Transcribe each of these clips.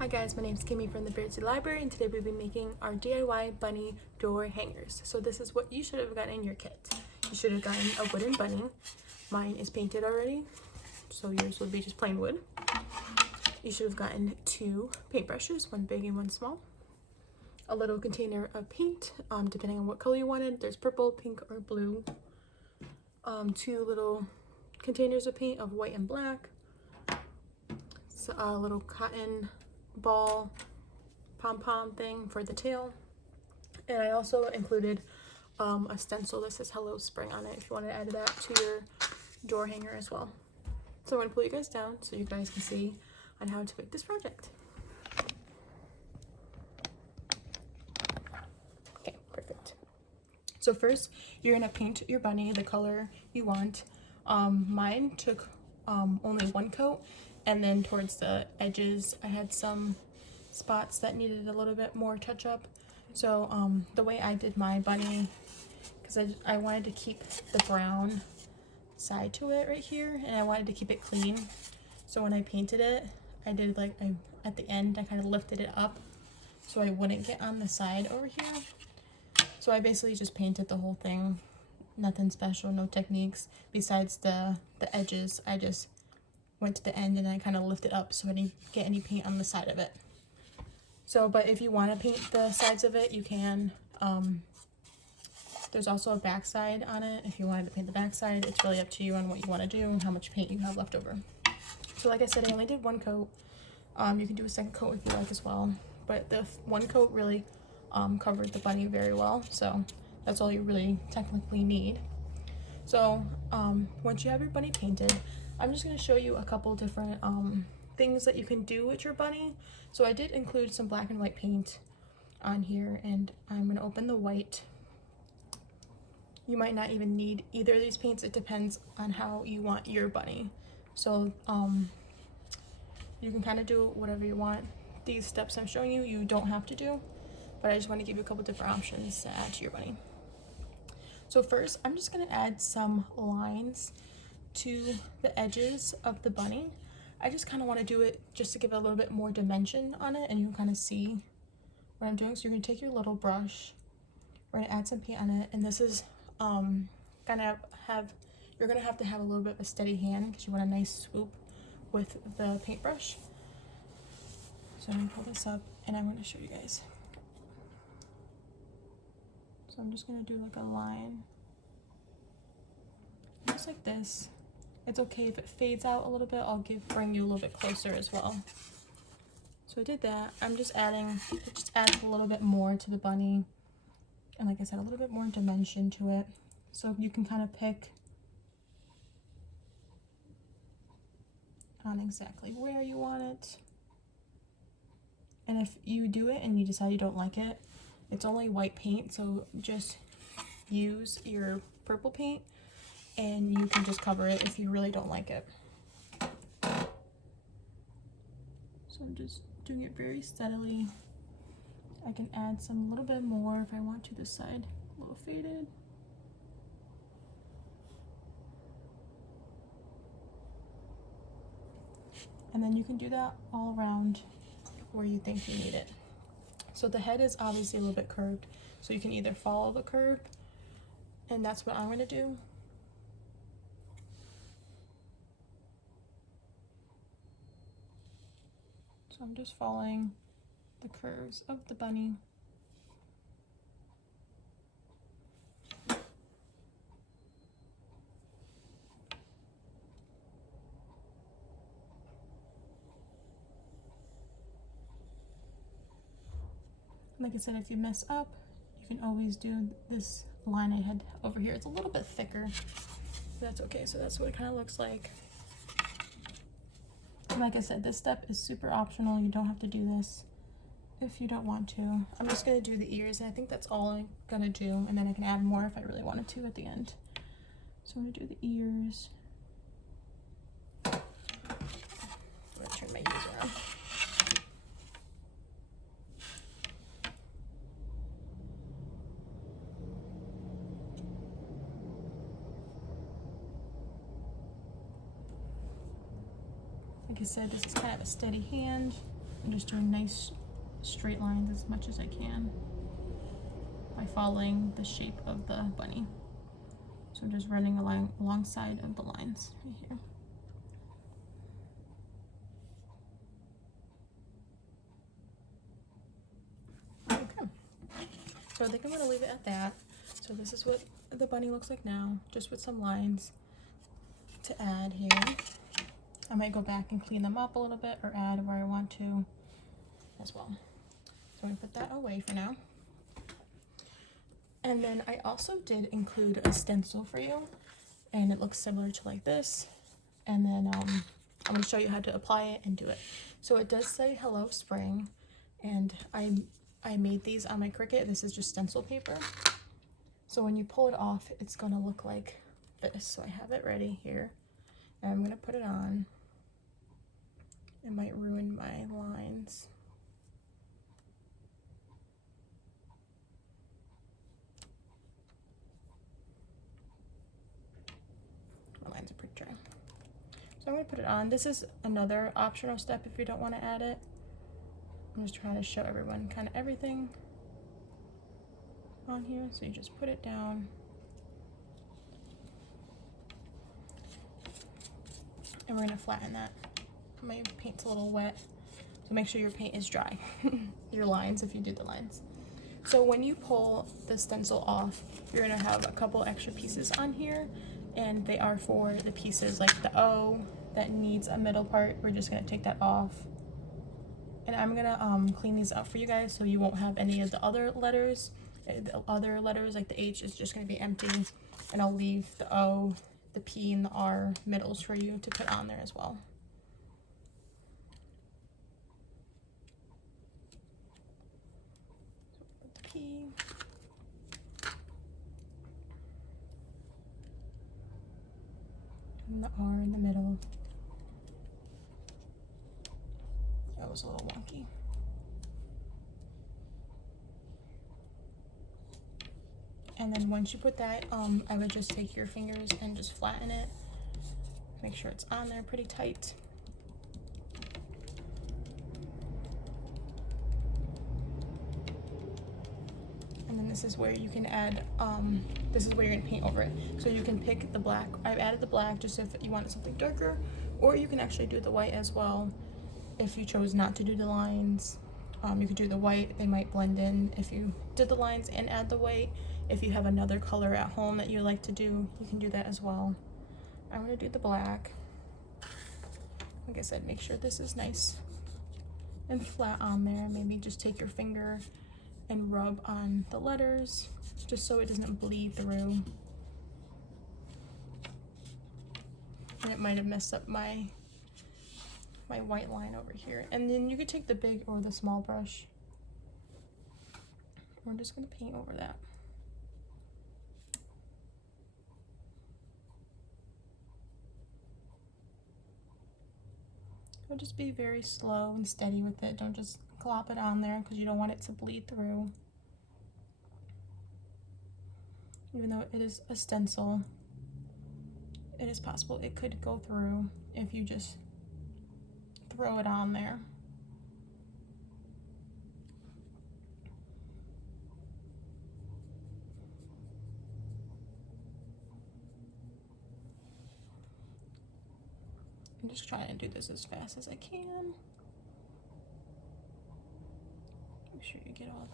Hi guys, my name is Kimmy from the Beardsley Library, and today we'll be making our DIY bunny door hangers. So this is what you should have gotten in your kit. You should have gotten a wooden bunny. Mine is painted already, so yours would be just plain wood. You should have gotten 2 paintbrushes, one big and one small. A little container of paint, depending on what color you wanted. There's purple, pink, or blue. 2 little containers of paint of white and black. So a little cotton ball pom-pom thing for the tail, and I also included a stencil that says Hello Spring on it if you want to add that to your door hanger as well. So I'm going to pull you guys down so you guys can see on how to make this project. Okay, perfect. So first you're going to paint your bunny the color you want. Mine took only 1 coat, and then towards the edges I had some spots that needed a little bit more touch up. So the way I did my bunny, because I wanted to keep the brown side to it right here, and I wanted to keep it clean. So when I painted it, I did at the end I kind of lifted it up so I wouldn't get on the side over here. So I basically just painted the whole thing, nothing special, no techniques besides the edges. I just went to the end and I kind of lifted up so I didn't get any paint on the side of it. So, but if you want to paint the sides of it, you can. There's also a back side on it. If you wanted to paint the back side, it's really up to you on what you want to do and how much paint you have left over. So like I said, I only did 1 coat. You can do a second coat if you like as well. But the 1 coat really covered the bunny very well. So that's all you really technically need. So once you have your bunny painted, I'm just going to show you a couple different things that you can do with your bunny. So I did include some black and white paint on here, and I'm going to open the white. You might not even need either of these paints. It depends on how you want your bunny. So you can kind of do whatever you want. These steps I'm showing you, you don't have to do, but I just want to give you a couple different options to add to your bunny. So first, I'm just going to add some lines to the edges of the bunny. I just kind of want to do it just to give it a little bit more dimension on it, and you can kind of see what I'm doing. So you're going to take your little brush, we're going to add some paint on it, and this is you're going to have a little bit of a steady hand because you want a nice swoop with the paintbrush. So I'm going to pull this up and I'm going to show you guys. So I'm just going to do like a line just like this. It's okay if it fades out a little bit. I'll bring you a little bit closer as well. So I did that. I'm just adding, it just adds a little bit more to the bunny, and like I said, a little bit more dimension to it. So you can kind of pick on exactly where you want it. And if you do it and you decide you don't like it, it's only white paint, so just use your purple paint and you can just cover it if you really don't like it. So I'm just doing it very steadily. I can add some little bit more if I want to this side, a little faded. And then you can do that all around where you think you need it. So the head is obviously a little bit curved, so you can either follow the curve, and that's what I'm going to do. So I'm just following the curves of the bunny. Like I said, if you mess up, you can always do this line I had over here. It's a little bit thicker, but that's okay. So that's what it kind of looks like. And like I said, this step is super optional. You don't have to do this if you don't want to. I'm just going to do the ears, and I think that's all I'm going to do, and then I can add more if I really wanted to at the end. So I'm going to do the ears. I'm going to turn my ears around. Like I said, this is kind of a steady hand. I'm just doing nice straight lines as much as I can by following the shape of the bunny. So I'm just running alongside of the lines right here. Okay, so I think I'm gonna leave it at that. So this is what the bunny looks like now, just with some lines to add here. I might go back and clean them up a little bit or add where I want to as well. So I'm gonna put that away for now. And then I also did include a stencil for you, and it looks similar to like this. And then I'm gonna show you how to apply it and do it. So it does say Hello Spring, and I made these on my Cricut. This is just stencil paper. So when you pull it off, it's gonna look like this. So I have it ready here, and I'm gonna put it on. It might ruin my lines. My lines are pretty dry. So I'm gonna put it on. This is another optional step if you don't want to add it. I'm just trying to show everyone kind of everything on here. So you just put it down. And we're gonna flatten that. My paint's a little wet, so make sure your paint is dry. Your lines, if you do the lines. So when you pull the stencil off, you're gonna have a couple extra pieces on here, and they are for the pieces like the O that needs a middle part. We're just gonna take that off. And I'm gonna clean these up for you guys so you won't have any of the other letters. The other letters like the H is just gonna be empty, and I'll leave the O, the P, and the R middles for you to put on there as well. P. And the R in the middle. That was a little wonky. And then once you put that, I would just take your fingers and just flatten it. Make sure it's on there pretty tight. And then this is where you can add, this is where you're gonna paint over it. So you can pick the black. I've added the black just if you wanted something darker, or you can actually do the white as well if you chose not to do the lines. You could do the white, they might blend in if you did the lines and add the white. If you have another color at home that you like to do, you can do that as well. I'm gonna do the black. Like I said, make sure this is nice and flat on there. Maybe just take your finger and rub on the letters just so it doesn't bleed through. And it might have messed up my white line over here. And then you could take the big or the small brush. We're just gonna paint over that. So just be very slow and steady with it. Don't just glop it on there because you don't want it to bleed through. Even though it is a stencil, it is possible it could go through if you just throw it on there. I'm just trying to do this as fast as I can. Make sure you get all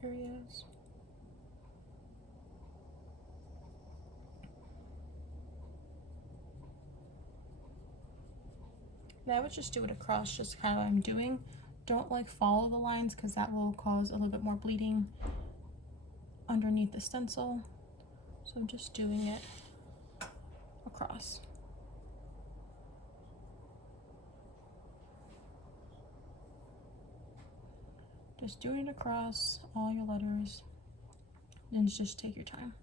the areas. And I would just do it across, just kind of what I'm doing. Don't like follow the lines because that will cause a little bit more bleeding underneath the stencil. So I'm just doing it across. Just doing it across all your letters, and just take your time.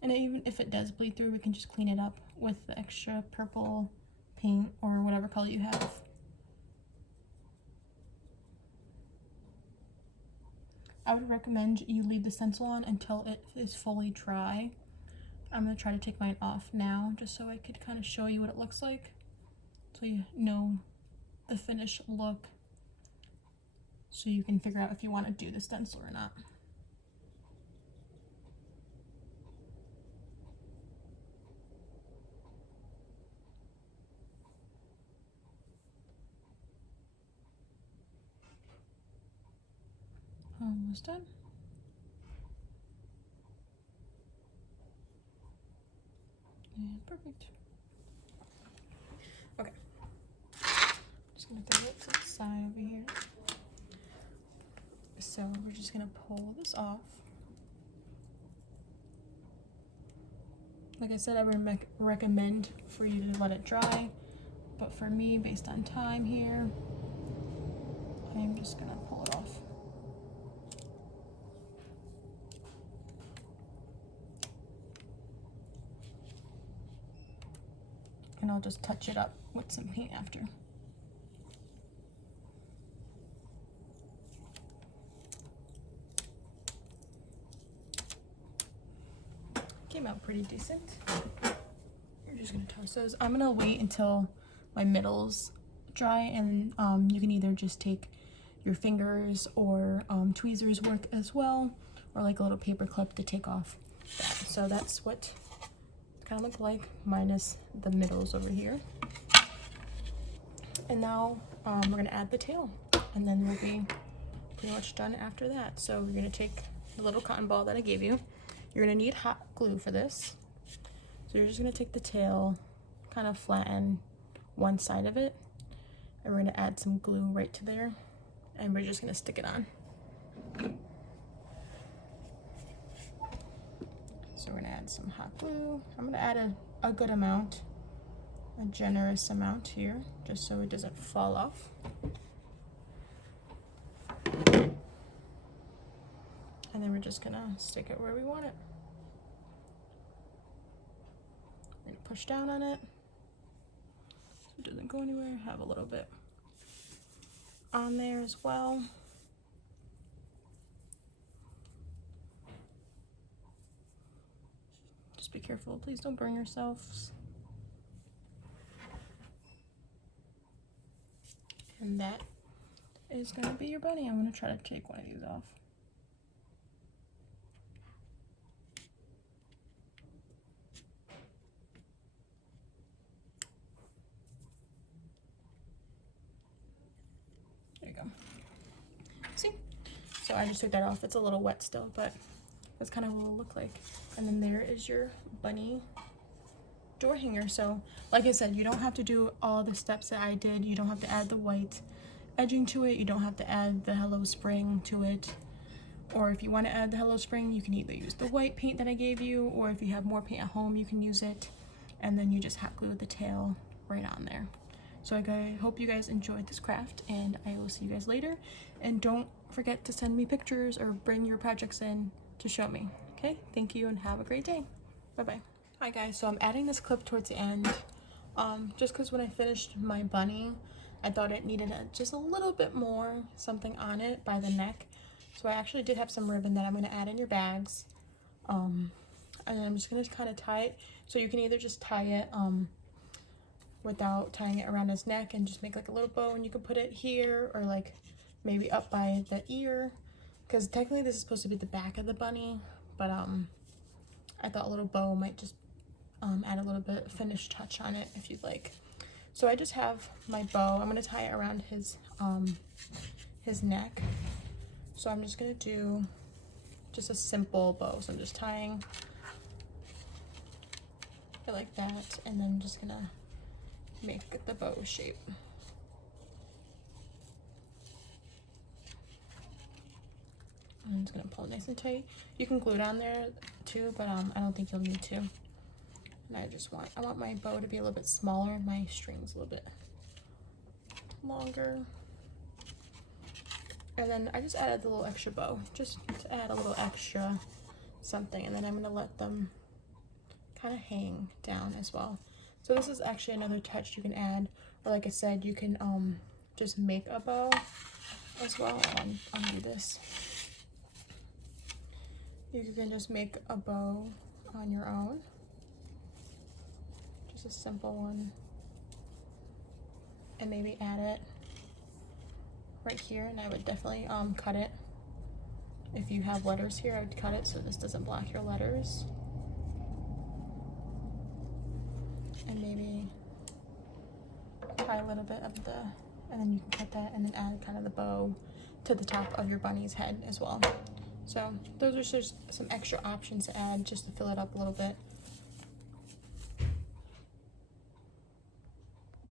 And even if it does bleed through, we can just clean it up with the extra purple paint or whatever color you have. I would recommend you leave the stencil on until it is fully dry. I'm gonna try to take mine off now just so I could kind of show you what it looks like, so you know the finished look, so you can figure out if you want to do the stencil or not. Almost done. And perfect. Okay. Just gonna throw it to the side over here. So we're just gonna pull this off. Like I said, I would recommend for you to let it dry, but for me, based on time here, I'm just gonna pull it off. And I'll just touch it up with some paint after. Came out pretty decent. You're just gonna toast those. I'm gonna wait until my middles dry, and you can either just take your fingers or tweezers work as well, or like a little paper clip to take off that. So that's what it kind of look like, minus the middles over here. And now we're gonna add the tail, and then we'll be pretty much done after that. So we're gonna take the little cotton ball that I gave you. You're gonna need hot glue for this. So you're just gonna take the tail, kind of flatten one side of it, and we're gonna add some glue right to there, and we're just gonna stick it on. So we're gonna add some hot glue. I'm gonna add a good amount, a generous amount here, just so it doesn't fall off. And then we're just gonna stick it where we want it. We're gonna push down on it so it doesn't go anywhere. Have a little bit on there as well. Just be careful, please don't burn yourselves. And that is gonna be your bunny. I'm gonna try to take one of these off. There you go. See? So I just took that off. It's a little wet still, but that's kind of what it'll look like. And then there is your bunny door hanger. So like I said, you don't have to do all the steps that I did. You don't have to add the white edging to it. You don't have to add the Hello Spring to it. Or if you want to add the Hello Spring, you can either use the white paint that I gave you, or if you have more paint at home, you can use it. And then you just hot glue the tail right on there. So I hope you guys enjoyed this craft, and I will see you guys later. And don't forget to send me pictures or bring your projects in to show me. Okay, thank you and have a great day. Bye-bye. Hi guys, so I'm adding this clip towards the end, just because when I finished my bunny, I thought it needed just a little bit more something on it by the neck. So I actually did have some ribbon that I'm going to add in your bags. And I'm just going to kind of tie it. So you can either just tie it without tying it around his neck and just make like a little bow, and you can put it here or like maybe up by the ear, because technically this is supposed to be the back of the bunny, but I thought a little bow might just add a little bit of finished touch on it if you'd like. So I just have my bow. I'm going to tie it around his neck. So I'm just going to do just a simple bow. So I'm just tying it like that, and then I'm just going to make the bow shape. I'm just going to pull it nice and tight. You can glue it on there too, but I don't think you'll need to. And I want my bow to be a little bit smaller and my strings a little bit longer. And then I just added the little extra bow, just to add a little extra something. And then I'm going to let them kind of hang down as well. So this is actually another touch you can add, or like I said, you can just make a bow as well. I'll do this. You can just make a bow on your own. just a simple one. And maybe add it right here, and I would definitely cut it. If you have letters here, I would cut it so this doesn't block your letters. And maybe tie a little bit of the, and then you can cut that and then add kind of the bow to the top of your bunny's head as well. So those are just some extra options to add just to fill it up a little bit.